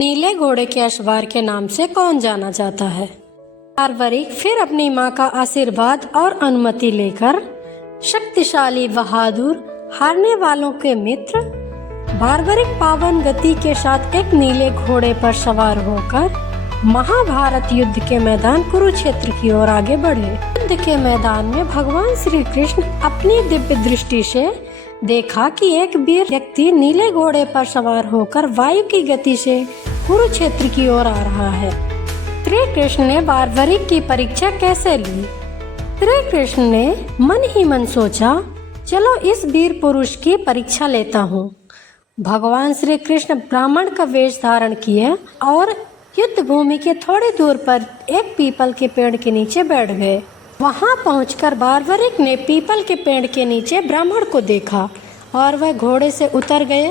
नीले घोड़े के अश्वार के नाम से कौन जाना जाता है? बारबरिक फिर अपनी माँ का आशीर्वाद और अनुमति लेकर शक्तिशाली, बहादुर, हारने वालों के मित्र बारबरिक पावन गति के साथ एक नीले घोड़े पर सवार होकर महाभारत युद्ध के मैदान कुरुक्षेत्र की ओर आगे बढ़े। युद्ध के मैदान में भगवान श्री कृष्ण अपनी दिव्य दृष्टि से देखा कि एक वीर व्यक्ति नीले घोड़े पर सवार होकर वायु की गति से कुरुक्षेत्र की ओर आ रहा है। श्री कृष्ण ने बारबरिक की परीक्षा कैसे ली? श्री कृष्ण ने मन ही मन सोचा, चलो इस वीर पुरुष की परीक्षा लेता हूँ। भगवान श्री कृष्ण ब्राह्मण का वेश धारण किए और युद्ध भूमि के थोड़ी दूर पर एक पीपल के पेड़ के नीचे बैठ गए। वहां पहुंचकर बारबरिक ने पीपल के पेड़ के नीचे ब्राह्मण को देखा और वह घोड़े से उतर गए।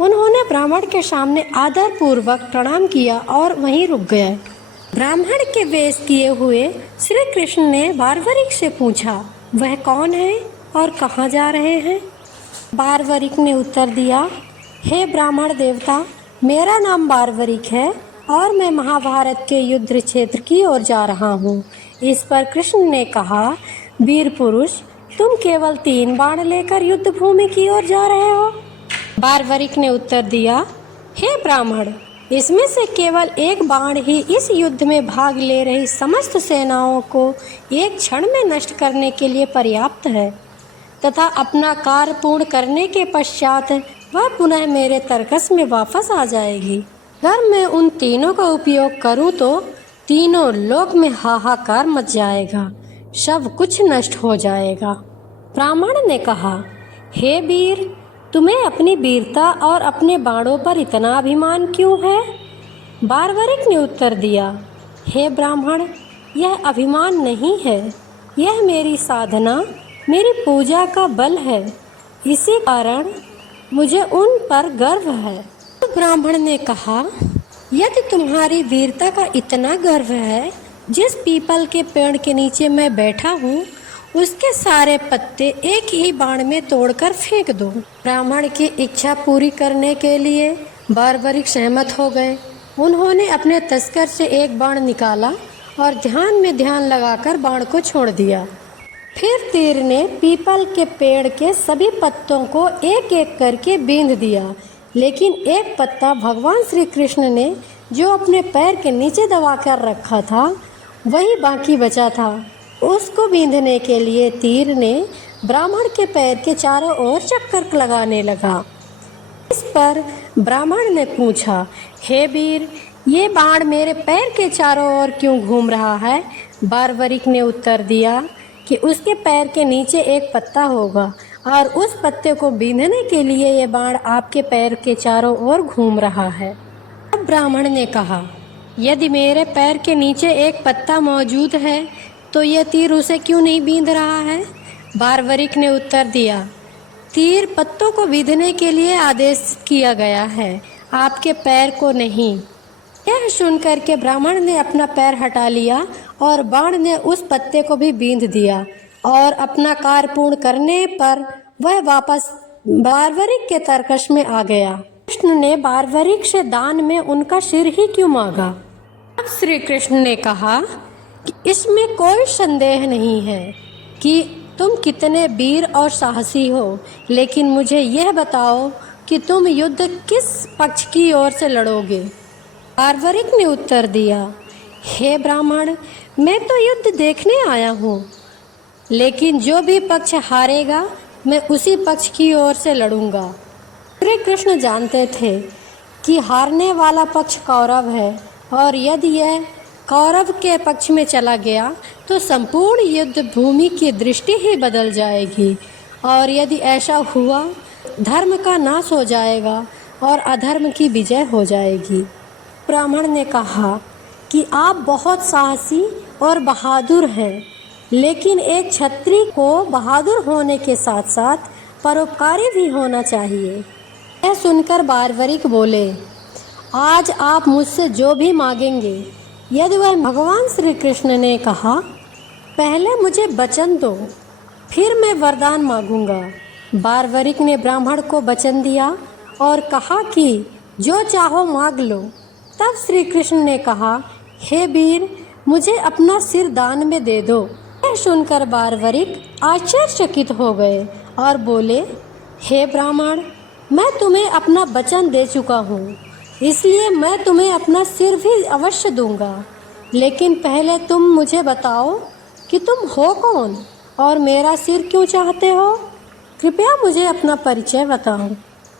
उन्होंने ब्राह्मण के सामने आदर पूर्वक प्रणाम किया और वहीं रुक गए। ब्राह्मण के वेश किए हुए श्री कृष्ण ने बारबरिक से पूछा, वह कौन है और कहाँ जा रहे हैं? बारबरिक ने उत्तर दिया, हे ब्राह्मण देवता, मेरा नाम बारबरिक है और मैं महाभारत के युद्ध क्षेत्र की ओर जा रहा हूँ। इस पर कृष्ण ने कहा, वीर पुरुष, तुम केवल 3 बाण लेकर युद्ध भूमि की ओर जा रहे हो? बारबरिक ने उत्तर दिया, हे ब्राह्मण, इसमें से केवल 1 बाण ही इस युद्ध में भाग ले रही समस्त सेनाओं को एक क्षण में नष्ट करने के लिए पर्याप्त है तथा अपना कार्य पूर्ण करने के पश्चात वह पुनः मेरे तर्कस में वापस आ जाएगी। अगर मैं उन तीनों का उपयोग करूं तो तीनों लोक में हाहाकार मच जाएगा, सब कुछ नष्ट हो जाएगा। ब्राह्मण ने कहा, हे वीर, तुम्हें अपनी वीरता और अपने बाणों पर इतना अभिमान क्यों है? बारबरिक ने उत्तर दिया, हे ब्राह्मण, यह अभिमान नहीं है, यह मेरी साधना, मेरी पूजा का बल है। इसी कारण मुझे उन पर गर्व है। तो ब्राह्मण ने कहा, यदि तुम्हारी वीरता का इतना गर्व है, जिस पीपल के पेड़ के नीचे मैं बैठा हूँ उसके सारे पत्ते एक ही बाण में तोड़कर फेंक दो। ब्राह्मण की इच्छा पूरी करने के लिए बारबरिक सहमत हो गए। उन्होंने अपने तस्कर से एक बाण निकाला और ध्यान में ध्यान लगाकर बाण को छोड़ दिया। फिर तीर ने पीपल के पेड़ के सभी पत्तों को एक एक करके बींध दिया, लेकिन एक पत्ता भगवान श्री कृष्ण ने जो अपने पैर के नीचे दबा कर रखा था वही बाकी बचा था। उसको बींधने के लिए तीर ने ब्राह्मण के पैर के चारों ओर चक्कर लगाने लगा। इस पर ब्राह्मण ने पूछा, हे वीर, ये बाण मेरे पैर के चारों ओर क्यों घूम रहा है? बारबरिक ने उत्तर दिया कि उसके पैर के नीचे एक पत्ता होगा और उस पत्ते को बींधने के लिए ये बाण आपके पैर के चारों ओर घूम रहा है। अब ब्राह्मण ने कहा, यदि मेरे पैर के नीचे एक पत्ता मौजूद है तो ये तीर उसे क्यों नहीं बींध रहा है? बारबरिक ने उत्तर दिया, तीर पत्तों को बींधने के लिए आदेश किया गया है, आपके पैर को नहीं। यह सुनकर के ब्राह्मण ने अपना पैर हटा लिया और बाण ने उस पत्ते को भी बींध दिया और अपना कार्य पूर्ण करने पर वह वापस बारबरिक के तर्कश में आ गया। कृष्ण ने बारबरिक से दान में उनका सिर ही क्यों मांगा? अब श्री कृष्ण ने कहा कि इसमें कोई संदेह नहीं है कि तुम कितने वीर और साहसी हो, लेकिन मुझे यह बताओ कि तुम युद्ध किस पक्ष की ओर से लड़ोगे? बारबरिक ने उत्तर दिया, हे ब्राह्मण, मैं तो युद्ध देखने आया हूँ, लेकिन जो भी पक्ष हारेगा मैं उसी पक्ष की ओर से लड़ूंगा। श्री कृष्ण जानते थे कि हारने वाला पक्ष कौरव है और यदि यह कौरव के पक्ष में चला गया तो संपूर्ण युद्ध भूमि की दृष्टि ही बदल जाएगी और यदि ऐसा हुआ धर्म का नाश हो जाएगा और अधर्म की विजय हो जाएगी। ब्राह्मण ने कहा कि आप बहुत साहसी और बहादुर हैं, लेकिन एक क्षत्रिय को बहादुर होने के साथ साथ परोपकारी भी होना चाहिए। यह सुनकर बारबरिक बोले, आज आप मुझसे जो भी मांगेंगे। यदि वह भगवान श्री कृष्ण ने कहा, पहले मुझे वचन दो, फिर मैं वरदान मांगूंगा। बारबरिक ने ब्राह्मण को वचन दिया और कहा कि जो चाहो मांग लो। तब श्री कृष्ण ने कहा, हे वीर, मुझे अपना सिर दान में दे दो। यह सुनकर बारवरिक आश्चर्यचकित हो गए और बोले, हे ब्राह्मण, मैं तुम्हें अपना वचन दे चुका हूँ, इसलिए मैं तुम्हें अपना सिर भी अवश्य दूंगा। लेकिन पहले तुम मुझे बताओ कि तुम हो कौन और मेरा सिर क्यों चाहते हो? कृपया मुझे अपना परिचय बताओ।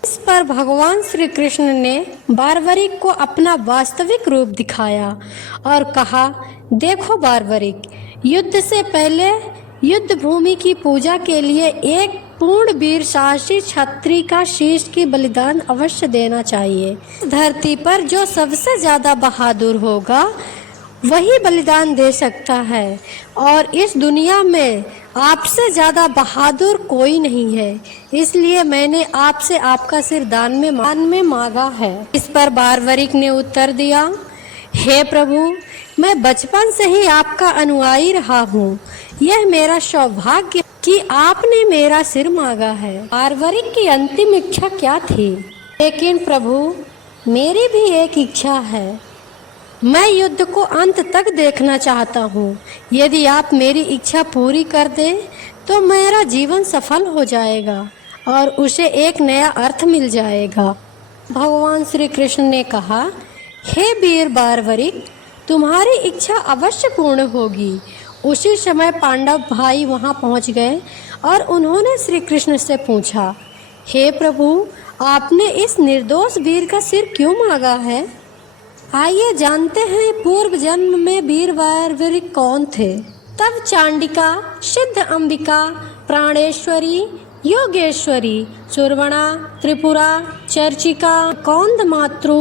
इस पर भगवान श्री कृष्ण ने बारवरिक को अपना वास्तविक रूप दिखाया और कहा, देखो बारवरिक, युद्ध से पहले युद्ध भूमि की पूजा के लिए एक पूर्ण वीर साहसी क्षत्रिय का शीश की बलिदान अवश्य देना चाहिए। धरती पर जो सबसे ज्यादा बहादुर होगा वही बलिदान दे सकता है और इस दुनिया में आपसे ज्यादा बहादुर कोई नहीं है, इसलिए मैंने आपसे आपका सिर दान में मांगा है। इस पर बारवरिक ने उत्तर दिया, हे प्रभु, मैं बचपन से ही आपका अनुयायी रहा हूँ। यह मेरा सौभाग्य कि आपने मेरा सिर मांगा है। बारवरिक की अंतिम इच्छा क्या थी? लेकिन प्रभु, मेरी भी एक इच्छा है। मैं युद्ध को अंत तक देखना चाहता हूँ। यदि आप मेरी इच्छा पूरी कर दें तो मेरा जीवन सफल हो जाएगा और उसे एक नया अर्थ मिल जाएगा। भगवान श्री कृष्ण ने कहा, हे वीर बारवरिक, तुम्हारी इच्छा अवश्य पूर्ण होगी। उसी समय पांडव भाई वहां पहुंच गए और उन्होंने श्री कृष्ण से पूछा, हे प्रभु, आपने इस निर्दोष वीर का सिर क्यों मांगा है? आइए जानते हैं पूर्व जन्म में वीर बारवरिक कौन थे। तब चांडिका, सिद्ध अंबिका, प्राणेश्वरी, योगेश्वरी, सुरवणा, त्रिपुरा, चर्चिका, कौंद मातृ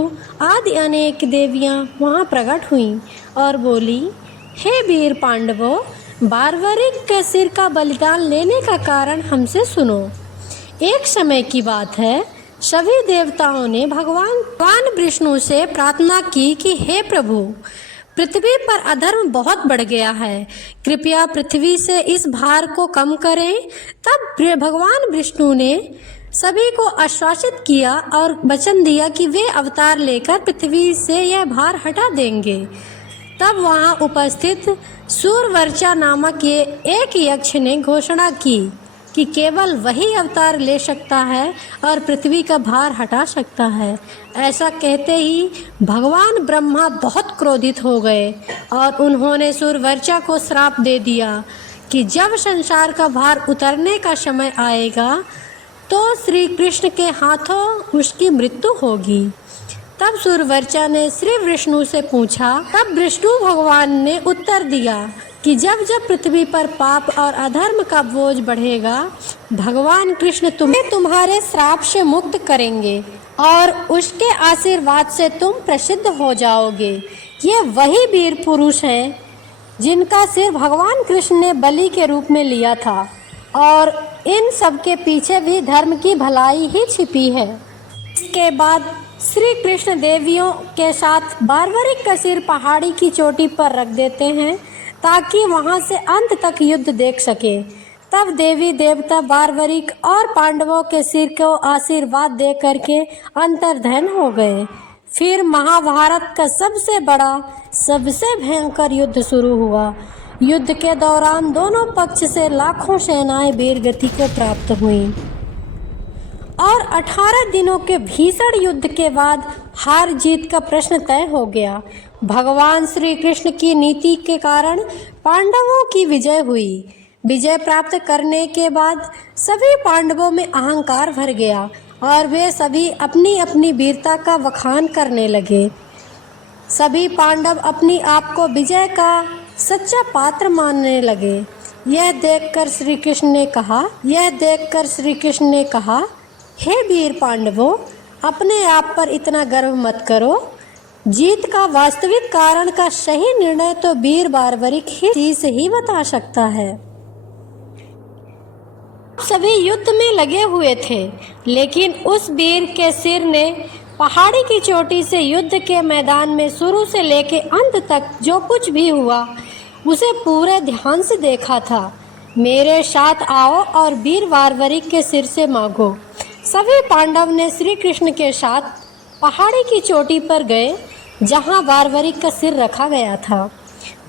आदि अनेक देवियां वहां प्रकट हुईं और बोली, हे वीर पांडवों, बारवरिक के सिर का बलिदान लेने का कारण हमसे सुनो। एक समय की बात है, सभी देवताओं ने भगवान विष्णु से प्रार्थना की कि हे प्रभु, पृथ्वी पर अधर्म बहुत बढ़ गया है, कृपया पृथ्वी से इस भार को कम करें। तब भगवान विष्णु ने सभी को आश्वासित किया और वचन दिया कि वे अवतार लेकर पृथ्वी से यह भार हटा देंगे। तब वहां उपस्थित सूर्यवर्चा नामक एक यक्ष ने घोषणा की कि केवल वही अवतार ले सकता है और पृथ्वी का भार हटा सकता है। ऐसा कहते ही भगवान ब्रह्मा बहुत क्रोधित हो गए और उन्होंने सूर्यवर्चा को श्राप दे दिया कि जब संसार का भार उतरने का समय आएगा तो श्री कृष्ण के हाथों उसकी मृत्यु होगी। तब सूर्यवर्चा ने श्री विष्णु से पूछा। तब विष्णु भगवान ने उत्तर दिया कि जब जब पृथ्वी पर पाप और अधर्म का बोझ बढ़ेगा, भगवान कृष्ण तुम्हें तुम्हारे श्राप से मुक्त करेंगे और उसके आशीर्वाद से तुम प्रसिद्ध हो जाओगे। ये वही वीर पुरुष हैं जिनका सिर भगवान कृष्ण ने बलि के रूप में लिया था और इन सब के पीछे भी धर्म की भलाई ही छिपी है। इसके बाद श्री कृष्ण देवियों के साथ बारवरिक का सिर पहाड़ी की चोटी पर रख देते हैं ताकि वहां से अंत तक युद्ध देख सके। तब देवी देवता बारवरिक और पांडवों के सिर को आशीर्वाद दे करके अंतर्धान हो गए। फिर महाभारत का सबसे बड़ा, सबसे भयंकर युद्ध शुरू हुआ। युद्ध के दौरान दोनों पक्ष से लाखों सेनाएं वीरगति को प्राप्त हुईं और 18 दिनों के भीषण युद्ध के बाद हार जीत का प्रश्न तय हो गया। भगवान श्री कृष्ण की नीति के कारण पांडवों की विजय हुई। विजय प्राप्त करने के बाद सभी पांडवों में अहंकार भर गया और वे सभी अपनी अपनी वीरता का बखान करने लगे। सभी पांडव अपनी आप को विजय का सच्चा पात्र मानने लगे। यह देखकर श्री कृष्ण ने कहा, हे वीर पांडवों, अपने आप पर इतना गर्व मत करो। जीत का वास्तविक कारण का सही निर्णय तो वीर बारवरिक ही से ही बता सकता है। सभी युद्ध में लगे हुए थे, लेकिन उस वीर के सिर ने पहाड़ी की चोटी से युद्ध के मैदान में शुरू से लेके अंत तक जो कुछ भी हुआ उसे पूरे ध्यान से देखा था। मेरे साथ आओ और वीर बारवरिक के सिर से मांगो। सभी पांडव ने श्री कृष्ण के साथ पहाड़ी की चोटी पर गए जहाँ बारबरिक का सिर रखा गया था।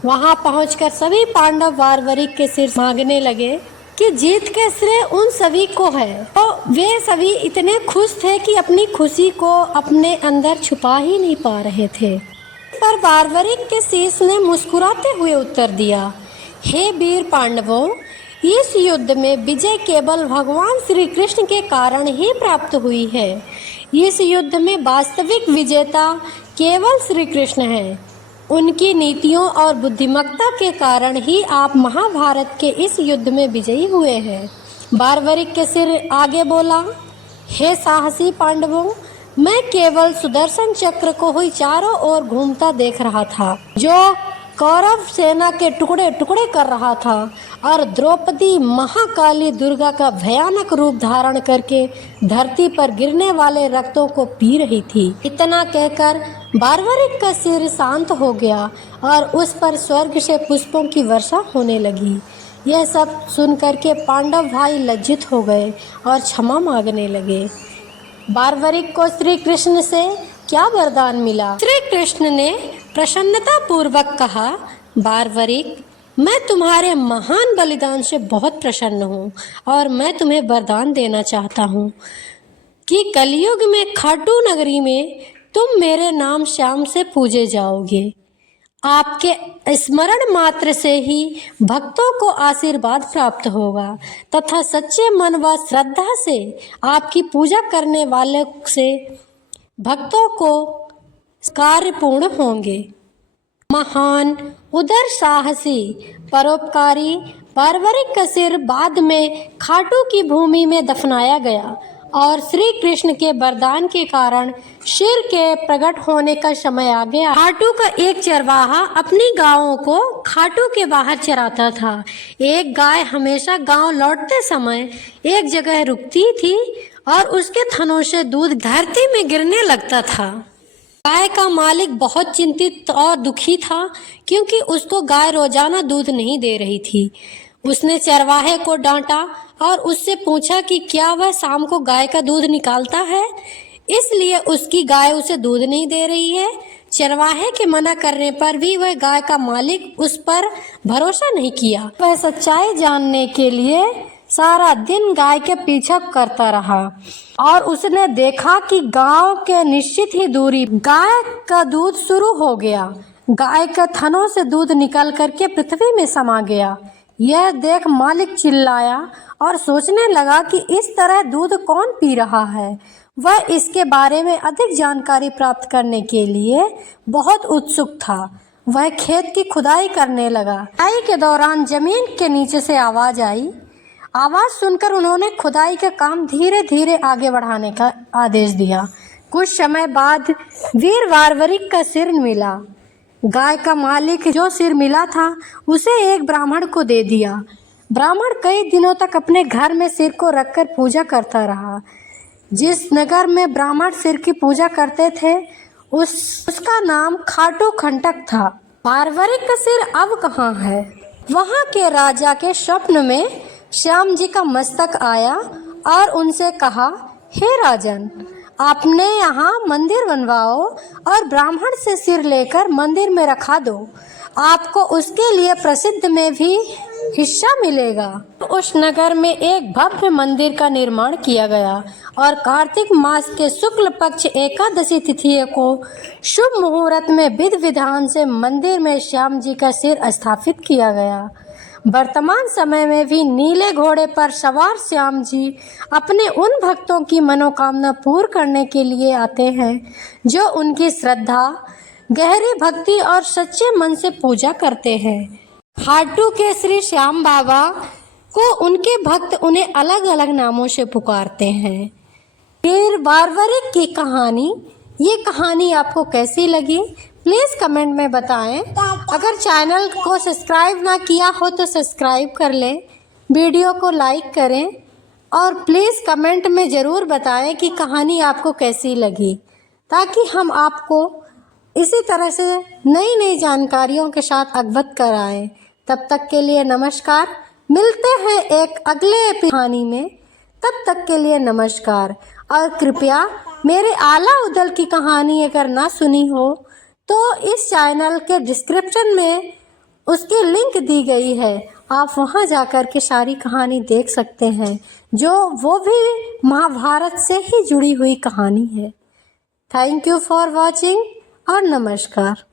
वहाँ पहुंचकर सभी पांडव बारबरिक के सिर मांगने लगे कि जीत के श्रेय उन सभी को है। तो वे सभी इतने खुश थे कि अपनी खुशी को अपने अंदर छुपा ही नहीं पा रहे थे। पर बारबरिक के शीश ने मुस्कुराते हुए उत्तर दिया, हे वीर पांडवों, इस युद्ध में विजय केवल भगवान श्री कृष्ण के कारण ही प्राप्त हुई है। इस युद्ध में वास्तविक विजेता केवल श्री कृष्ण हैं। उनकी नीतियों और बुद्धिमत्ता के कारण ही आप महाभारत के इस युद्ध में विजयी हुए हैं। बारबरिक के सिर आगे बोला, हे साहसी पांडवों, मैं केवल सुदर्शन चक्र को ही चारों ओर घूमता देख रहा था, जो कौरव सेना के टुकड़े टुकड़े कर रहा था और द्रौपदी महाकाली दुर्गा का भयानक रूप धारण करके धरती पर गिरने वाले रक्तों को पी रही थी। इतना कहकर बारबरिक का सिर शांत हो गया और उस पर स्वर्ग से पुष्पों की वर्षा होने लगी। यह सब सुनकर के पांडव भाई लज्जित हो गए और क्षमा मांगने लगे। बारबरिक को श्री कृष्ण से क्या वरदान मिला? श्री कृष्ण ने प्रसन्नता पूर्वक कहा, बारबरिक, मैं तुम्हारे महान बलिदान से बहुत प्रसन्न हूँ और मैं तुम्हें वरदान देना चाहता हूँ कि कलयुग में खाटू नगरी में तुम मेरे नाम श्याम से पूजे जाओगे। आपके स्मरण मात्र से ही भक्तों को आशीर्वाद प्राप्त होगा तथा सच्चे मन व श्रद्धा से आपकी पूजा करने वाले से भक्तों को कार्य पूर्ण होंगे। महान, उदर साहसी, परोपकारी बारबरिक का सिर बाद में खाटू की भूमि में दफनाया गया और श्री कृष्ण के वरदान के कारण सिर के प्रकट होने का समय आ गया। खाटू का एक चरवाहा अपनी गायों को खाटू के बाहर चराता था। एक गाय हमेशा गांव लौटते समय एक जगह रुकती थी और उसके थनों से दूध धरती में गिरने लगता था। गाय का मालिक बहुत चिंतित और दुखी था क्योंकि उसको गाय रोजाना दूध नहीं दे रही थी। उसने चरवाहे को डांटा और उससे पूछा कि क्या वह शाम को गाय का दूध निकालता है, इसलिए उसकी गाय उसे दूध नहीं दे रही है। चरवाहे के मना करने पर भी वह गाय का मालिक उस पर भरोसा नहीं किया। वह सच्चाई जानने के लिए सारा दिन गाय के पीछा करता रहा और उसने देखा कि गांव के निश्चित ही दूरी गाय का दूध शुरू हो गया। गाय के थनों से दूध निकल करके पृथ्वी में समा गया। यह देख मालिक चिल्लाया और सोचने लगा कि इस तरह दूध कौन पी रहा है। वह इसके बारे में अधिक जानकारी प्राप्त करने के लिए बहुत उत्सुक था। वह खेत की खुदाई करने लगा। खुदाई के दौरान जमीन के नीचे से आवाज आई। आवाज सुनकर उन्होंने खुदाई का काम धीरे धीरे आगे बढ़ाने का आदेश दिया। कुछ समय बाद वीर बारबरिक का सिर मिला। गाय का मालिक जो सिर मिला था उसे एक ब्राह्मण को दे दिया। ब्राह्मण कई दिनों तक अपने घर में सिर को रखकर पूजा करता रहा। जिस नगर में ब्राह्मण सिर की पूजा करते थे उसका नाम खाटू खंडक था। बारबरिक का सिर अब कहाँ है? वहाँ के राजा के स्वप्न में श्याम जी का मस्तक आया और उनसे कहा, हे राजन, आपने यहाँ मंदिर बनवाओ और ब्राह्मण से सिर लेकर मंदिर में रखा दो। आपको उसके लिए प्रसिद्ध में भी हिस्सा मिलेगा। उस नगर में एक भव्य मंदिर का निर्माण किया गया और कार्तिक मास के शुक्ल पक्ष एकादशी तिथि को शुभ मुहूर्त में विधि विधान से मंदिर में श्याम जी का सिर स्थापित किया गया। वर्तमान समय में भी नीले घोड़े पर सवार श्याम जी अपने उन भक्तों की मनोकामना पूर्ण करने के लिए आते हैं जो उनकी श्रद्धा, गहरी भक्ति और सच्चे मन से पूजा करते हैं। खाटू के श्री श्याम बाबा को उनके भक्त उन्हें अलग अलग नामों से पुकारते हैं। वीर बारबरिक की कहानी, ये कहानी आपको कैसी लगी प्लीज़ कमेंट में बताएं। अगर चैनल को सब्सक्राइब ना किया हो तो सब्सक्राइब कर लें, वीडियो को लाइक करें और प्लीज़ कमेंट में ज़रूर बताएं कि कहानी आपको कैसी लगी, ताकि हम आपको इसी तरह से नई नई जानकारियों के साथ अवगत कराएं। तब तक के लिए नमस्कार। मिलते हैं एक अगले कहानी में। तब तक के लिए नमस्कार और कृपया मेरे आला उदल की कहानी अगर ना सुनी हो तो इस चैनल के डिस्क्रिप्शन में उसकी लिंक दी गई है, आप वहां जाकर के सारी कहानी देख सकते हैं, जो वो भी महाभारत से ही जुड़ी हुई कहानी है। थैंक यू फॉर वॉचिंग और नमस्कार।